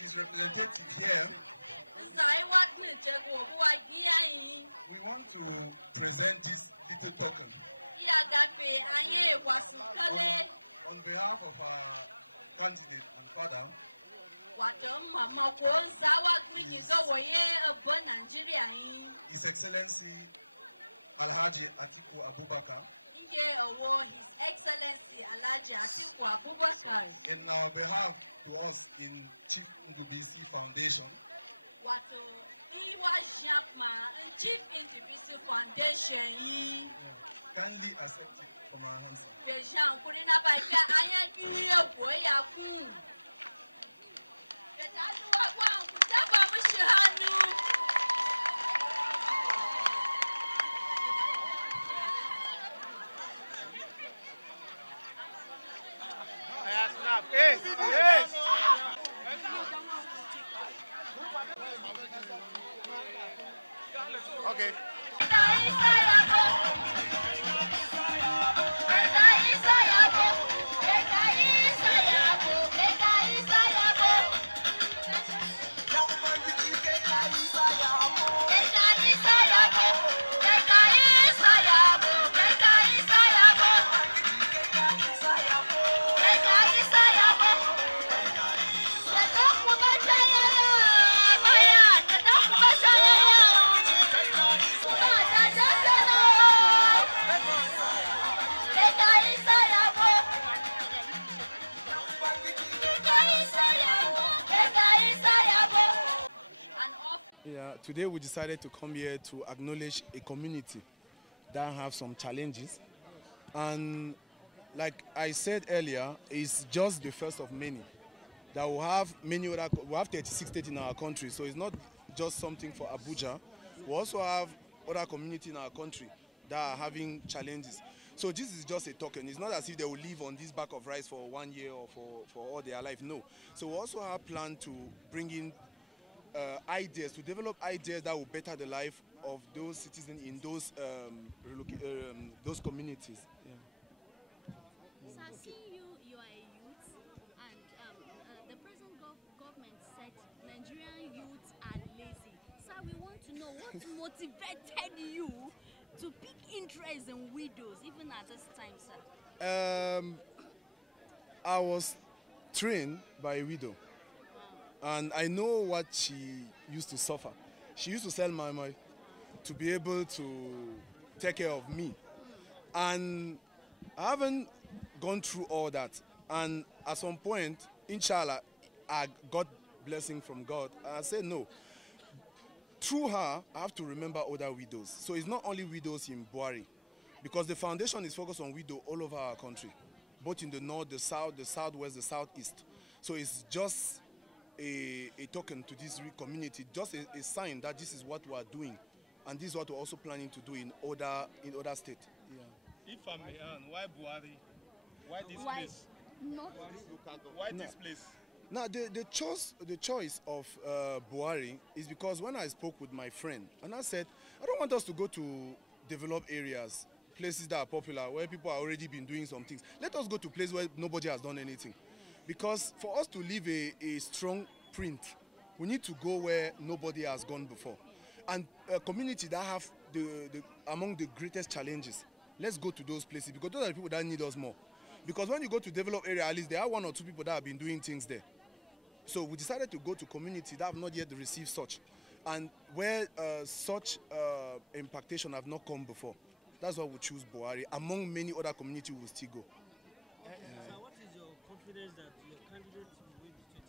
His representative here, we want to present this little token on behalf of our candidate and father, His Excellency Alhaji Atiku Abubakar. His Excellency Alhaji Atiku Abubakar. In our behalf to us in Chief Ndubisi Foundation. Chief Ndubisi Foundation. Kindly accept it from our hands. Okay. Today we decided to come here to acknowledge a community that have some challenges, and like I said earlier, it's just the first of many. That we have many other, we have 36 states in our country, so it's not just something for Abuja. We also have other communities in our country that are having challenges. So this is just a token. It's not as if they will live on this bag of rice for 1 year or for all their life, no. So we also have planned to bring in ideas, to develop ideas that will better the life of those citizens in those communities. Yeah. So I see you are a youth, and the present government said Nigerian youths are lazy. So we want to know what motivated you to pick interest in widows, even at this time, sir? I was trained by a widow. And I know what she used to suffer. She used to sell my money to be able to take care of me. And I haven't gone through all that. And at some point, inshallah, I got blessing from God. And I said no. Through her, I have to remember other widows. So it's not only widows in Bwari, because the foundation is focused on widows all over our country, both in the north, the south, the southwest, the southeast. So it's just a token to this community, just a sign that this is what we are doing, and this is what we're also planning to do in other states. Yeah. If I may, why Bwari? Why this place? Why this place? Now the choice of Bwari is because when I spoke with my friend, and I said, I don't want us to go to developed areas, places that are popular, where people have already been doing some things. Let us go to places where nobody has done anything. Because for us to leave a strong print, we need to go where nobody has gone before. And a community that have among the greatest challenges, let's go to those places, because those are the people that need us more. Because when you go to developed area, at least there are 1 or 2 people that have been doing things there. So we decided to go to community that have not yet received such, and where such impactation have not come before. That's why we choose Bwari. Among many other communities, we will still go. So what is your confidence that your candidate will win the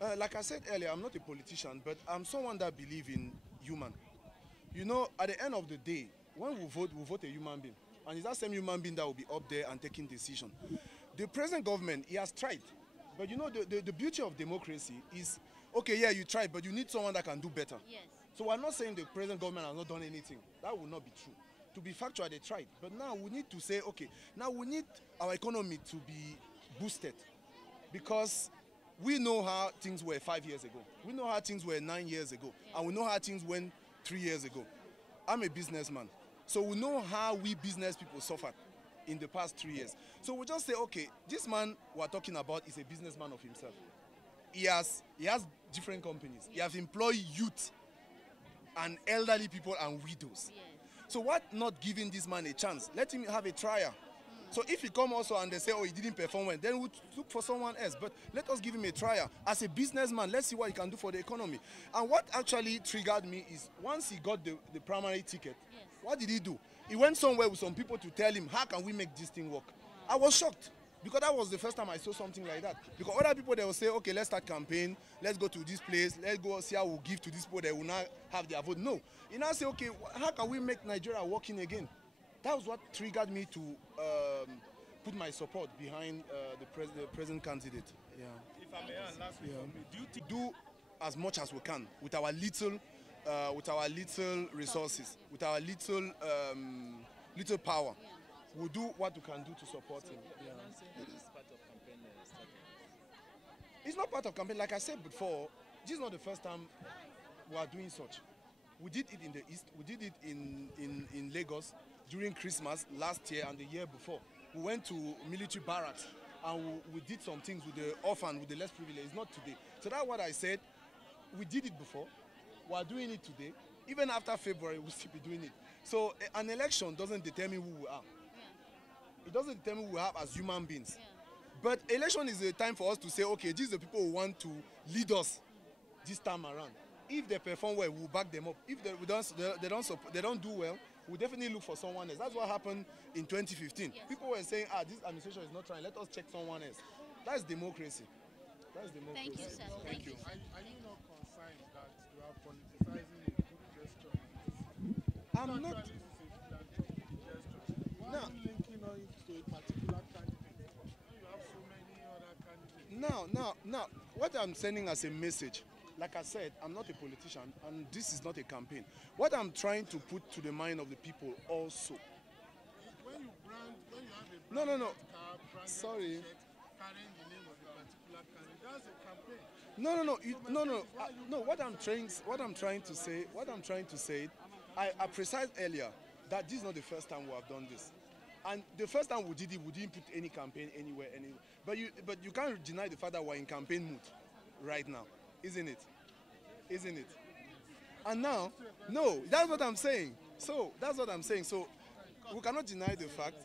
2019? Like I said earlier, I'm not a politician, but I'm someone that believes in human. You know, at the end of the day, when we vote a human being. And it's that same human being that will be up there and taking decision. The present government, he has tried. But you know, the beauty of democracy is, okay, yeah, you tried, but you need someone that can do better. Yes. So we're not saying the present government has not done anything. That would not be true. To be factual, they tried. But now we need to say, okay, now we need our economy to be boosted. Because we know how things were 5 years ago. We know how things were 9 years ago. Yes. And we know how things went 3 years ago. I'm a businessman. So we know how we business people suffered in the past 3 years. So we just say, okay, this man we're talking about is a businessman of himself. He has different companies. He has employed youth and elderly people and widows. Yes. So what not giving this man a chance? Let him have a trial. So if he come also and they say, oh, he didn't perform well, then we'll look for someone else. But let us give him a trial. As a businessman, let's see what he can do for the economy. And what actually triggered me is once he got the primary ticket, Yes. what did he do? He went somewhere with some people to tell him, how can we make this thing work? I was shocked because that was the first time I saw something like that. Because other people, they will say, okay, let's start campaign. Let's go to this place. Let's go see how we'll give to these people that will not have their vote. No. He now say, okay, how can we make Nigeria working again? That was what triggered me to put my support behind the present candidate. Yeah. If I may ask, lastly, do you think Do as much as we can with our little resources, with our little power. We'll do what we can do to support him. Yeah. It's not part of campaign. Like I said before, this is not the first time we are doing such. We did it in the East. We did it in Lagos during Christmas last year and the year before. We went to military barracks and we did some things with the orphan, with the less privileged. It's not today. So that's what I said. We did it before. We are doing it today. Even after February, we'll still be doing it. So an election doesn't determine who we are. Yeah. It doesn't determine who we have as human beings. Yeah. But election is a time for us to say, okay, these are the people who want to lead us this time around. If they perform well, we'll back them up. If they don't do well, we'll definitely look for someone else. That's what happened in 2015. Yes. People were saying, this administration is not trying. Let us check someone else. That's democracy. That's democracy. Thank you, sir. Thank you. Are you not concerned that you are politicizing a good gesture? I'm not. Actually, this is a philanthropic gesture. Why No. are you linking on it to a particular candidate? You have so many other candidates. Now, what I'm sending as a message, like I said, I'm not a politician, and this is not a campaign. What I'm trying to put to the mind of the people also. When you have a No. branded car, branded Sorry. t-shirt carrying the name of a particular candidate, that's a campaign. No. What I'm trying to say, I precised earlier that this is not the first time we have done this, and the first time we did it, we didn't put any campaign anywhere. But you can't deny the fact that we're in campaign mood right now, isn't it? And now, no, that's what I'm saying. So we cannot deny the fact.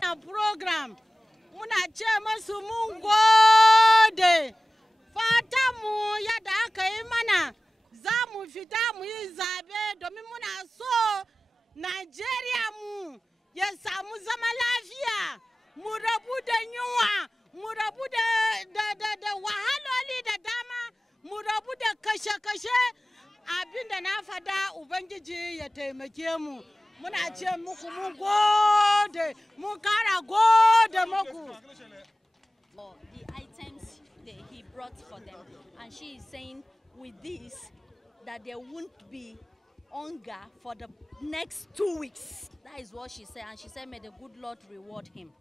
Na program muna ce masu mun gode fata mu yadda aka yi mana za mu fita mu yi zabe domin muna so Najeriya mu ya samu zama lafiya mu rabu da yunwa mu rabu da wahaloli da dama mu rabu da kashe-kashe abinda na fada Ubangiji ya taimake mu. Muna ce muku mun gode, mun kara gode muku. For the items that he brought for them, and she is saying with this that there won't be hunger for the next 2 weeks. That is what she said, and she said, may the good Lord reward him.